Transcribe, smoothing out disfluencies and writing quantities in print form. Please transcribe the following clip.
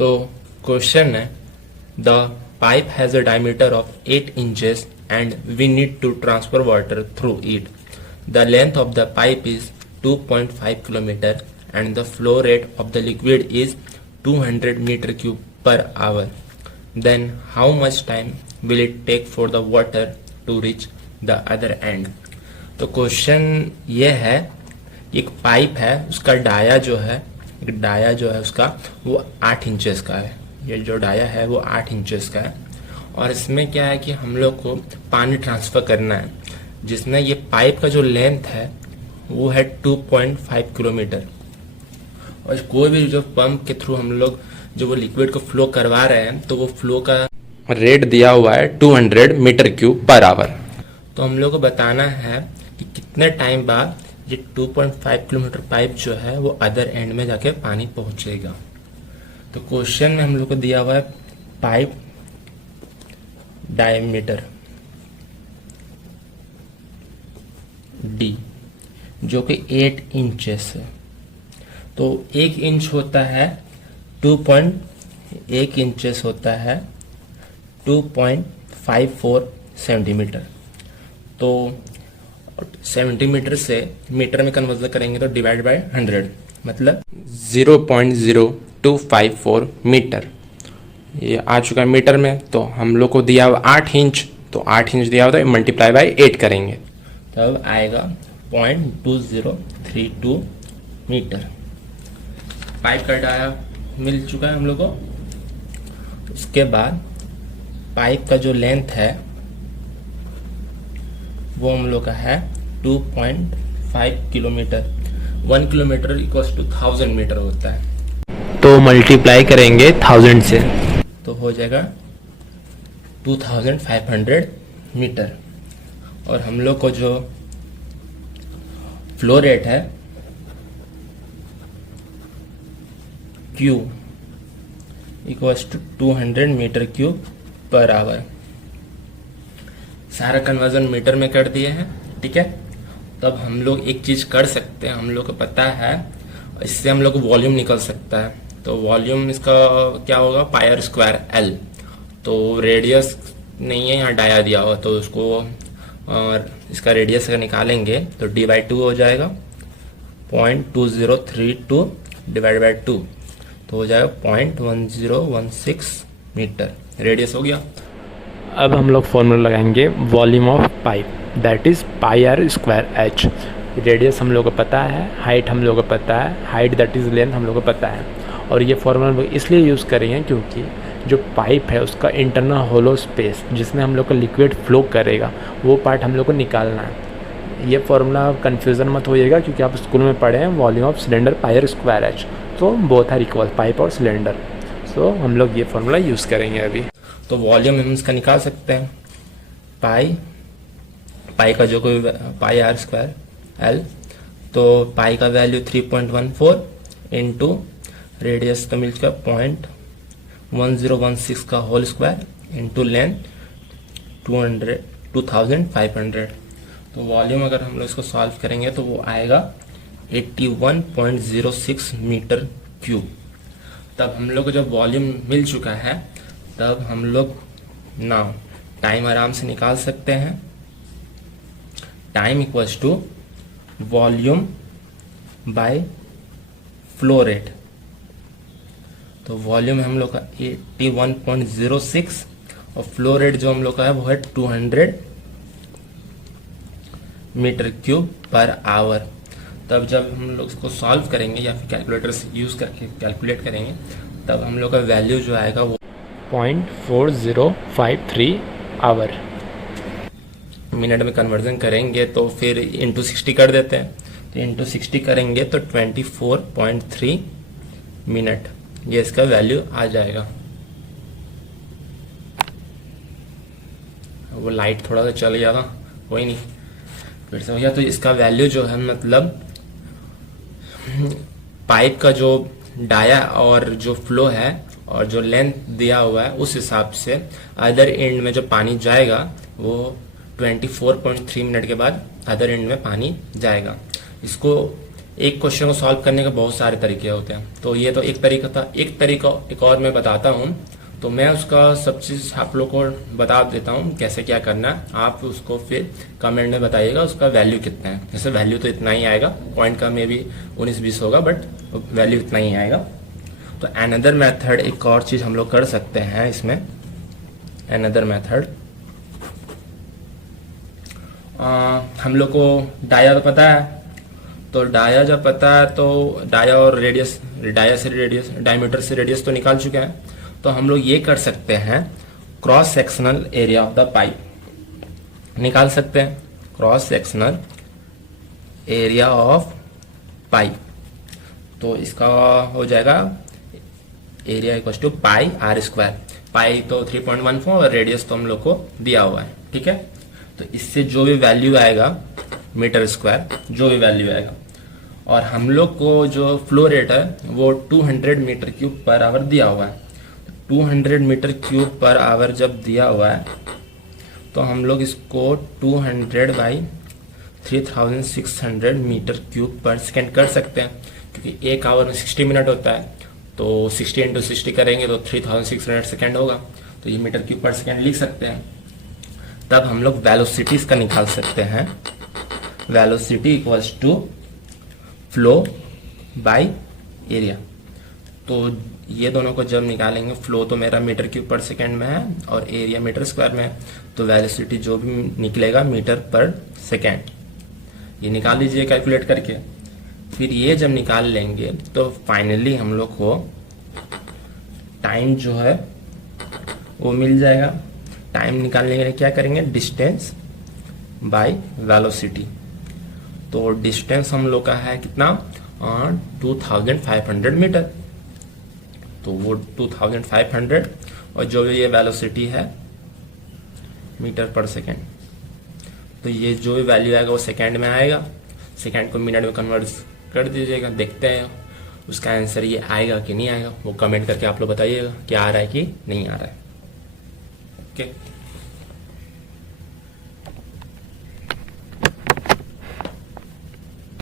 तो क्वेश्चन है the pipe has a diameter of 8 inches and we need to transfer water through it. The length of the pipe is 2.5 kilometer and the flow rate of the liquid is 200 meter cube per hour. Then how much time will it take for the water to reach the other end? तो question ये है, एक pipe है, उसका dia जो है उसका वो 8 इंचेस का है। ये जो डाया है वो 8 इंचेस का है और इसमें क्या है कि हम लोग को पानी ट्रांसफर करना है, जिसमें ये पाइप का जो लेंथ है वो है 2.5 किलोमीटर। और कोई भी जो पंप के थ्रू हम लोग जो वो लिक्विड को फ्लो करवा रहे हैं तो वो फ्लो का रेट दिया हुआ है 200 मीटर क्यूब पर आवर। तो हम लोग को बताना है कि कितने टाइम बाद ये 2.5 किलोमीटर पाइप जो है वो अदर एंड में जाके पानी पहुंचेगा। तो क्वेश्चन में हम लोग को दिया हुआ है पाइप डायमीटर डी जो कि 8 इंचेस है। तो 1 इंच होता है 1 इंचेस होता है 2.54 सेंटीमीटर। तो सेंटीमीटर से मीटर में कन्वर्ट करेंगे तो डिवाइड बाय 100 मतलब 0.0254 मीटर। ये आ चुका है मीटर में। तो हम लोग को दिया हुआ 8 इंच, तो 8 इंच दिया हुआ तो मल्टीप्लाई बाय 8 करेंगे तब आएगा 0.2032 मीटर। पाइप का डाया मिल चुका है हम लोग को। उसके बाद पाइप का जो लेंथ है वो हम लोग का है 2.5 kilometre. 1 kilometre equals to 1000 metre होता है। तो मल्टीप्लाई करेंगे 1000 से तो हो जाएगा 2500 मीटर। और हम लोग को जो फ्लो रेट है Q equals to 200 metre cube per hour. सारा कन्वर्जन मीटर में कर दिए हैं, ठीक है। तब हम लोग एक चीज कर सकते हैं, हम लोग को पता है, इससे हम लोग को वॉल्यूम निकल सकता है। तो वॉल्यूम इसका क्या होगा, पायर स्क्वायर एल। तो रेडियस नहीं है यहाँ डाया दिया हुआ, तो उसको और इसका रेडियस अगर निकालेंगे तो d/2 हो जाएगा 0.2032 डिवाइड बाई 2 तो हो जाएगा 0.1016 मीटर रेडियस हो गया। अब हम लोग फॉर्मूला लगाएंगे volume of pipe, that is pi r square h. Radius हम लोग को पता है, हाइट हम लोग को पता है, हाइट दैट इज़ लेंथ हम लोग को पता है। और ये फॉर्मूला हम लोग इसलिए यूज़ करेंगे क्योंकि जो पाइप है उसका इंटरनल होलो स्पेस जिसमें हम लोग का लिक्विड फ्लो करेगा वो पार्ट हम लोग को निकालना है। ये फॉर्मूला कन्फ्यूज़न मत होइएगा क्योंकि आप स्कूल में पढ़े हैं volume of cylinder pi r square h, तो बोथ आर इक्वल, पाइप और सिलेंडर। सो हम लोग ये फॉर्मूला यूज़ करेंगे अभी। तो वॉल्यूम हम इसका निकाल सकते हैं, पाई का जो कोई पाई आर स्क्वायर एल, तो पाई का वैल्यू 3.14 इंटू रेडियस तो मिल चुका 0.1016 का होल स्क्वायर इंटू लेंथ 2500। तो वॉल्यूम अगर हम लोग इसको सॉल्व करेंगे तो वो आएगा 81.06 मीटर क्यूब। तब हम लोग को जब वॉल्यूम मिल चुका है तब हम लोग नाउ टाइम आराम से निकाल सकते हैं। Time equals to volume by flow rate. तो वॉल्यूम हम लोग का 81.06 और फ्लो रेट जो हम लोग का है वो है 200 मीटर क्यूब पर आवर। तब जब हम लोग इसको सॉल्व करेंगे या फिर कैलकुलेटर से यूज करके कैलकुलेट करेंगे तब हम लोग का वैल्यू जो आएगा वो 0.4053 आवर। मिनट में कन्वर्जन करेंगे तो फिर इंटू 60 कर देते हैं, तो इंटू 60 करेंगे तो 24.3 मिनट ये इसका वैल्यू आ जाएगा। वो लाइट थोड़ा सा चल गया था, कोई नहीं, फिर से हो गया। तो इसका वैल्यू जो है मतलब पाइप का जो डाया और जो फ्लो है और जो लेंथ दिया हुआ है उस हिसाब से अदर एंड में जो पानी जाएगा वो 24.3 मिनट के बाद अदर एंड में पानी जाएगा। इसको एक क्वेश्चन को सॉल्व करने के बहुत सारे तरीके होते हैं, तो ये तो एक तरीका था। एक तरीका एक और मैं बताता हूँ, तो मैं उसका सब चीज़ आप लोग को बता देता हूँ कैसे क्या करना है। आप उसको फिर कमेंट में बताइएगा उसका वैल्यू कितना है। जैसे वैल्यू तो इतना ही आएगा, पॉइंट का मे भी 19-20 होगा, बट वैल्यू इतना ही आएगा। तो अनदर मेथड, एक और चीज़ हम लोग कर सकते हैं इसमें। अनदर मेथड, हम लोग को डाया तो पता है, तो डाया जब पता है तो डाया और रेडियस, डाया से रेडियस, डायमीटर से रेडियस तो निकाल चुके हैं। तो हम लोग ये कर सकते हैं, cross sectional area of the pipe निकाल सकते हैं। Cross sectional area of pipe, तो इसका हो जाएगा area equal to pi r square. Pi तो 3.14 और रेडियस तो हम लोग को दिया हुआ है, ठीक है। तो इससे जो भी वैल्यू आएगा मीटर स्क्वायर, जो भी वैल्यू आएगा, और हम लोग को जो फ्लो रेट है वो 200 मीटर क्यूब पर आवर दिया हुआ है। 200 मीटर क्यूब पर आवर जब दिया हुआ है तो हम लोग इसको 200 बाई 3600 मीटर क्यूब पर सेकेंड कर सकते हैं, क्योंकि एक आवर में 60 मिनट होता है, तो 60 इंटू 60 करेंगे तो 3600 सेकेंड होगा। तो ये मीटर क्यूब पर सेकेंड लिख सकते हैं। तब हम लोग वेलोसिटीज का निकाल सकते हैं। Velocity equals to flow by area. तो ये दोनों को जब निकालेंगे, फ्लो तो मेरा मीटर क्यूब पर सेकेंड में है और एरिया मीटर स्क्वायर में है, तो वेलोसिटी जो भी निकलेगा मीटर पर सेकेंड, ये निकाल लीजिए कैलकुलेट करके। फिर ये जब निकाल लेंगे तो फाइनली हम लोग को टाइम जो है वो मिल जाएगा। टाइम निकालने के लिए क्या करेंगे, डिस्टेंस बाय वेलोसिटी। तो डिस्टेंस हम लोग का है कितना, 2500 मीटर। तो वो 2500 और जो भी ये वेलोसिटी है मीटर पर सेकेंड, तो ये जो भी वैल्यू आएगा वो सेकेंड में आएगा। सेकेंड को मिनट में कन्वर्ट कर दीजिएगा। देखते हैं उसका आंसर ये आएगा कि नहीं आएगा, वो कमेंट करके आप लोग बताइएगा कि आ रहा है कि नहीं आ रहा है। ओके।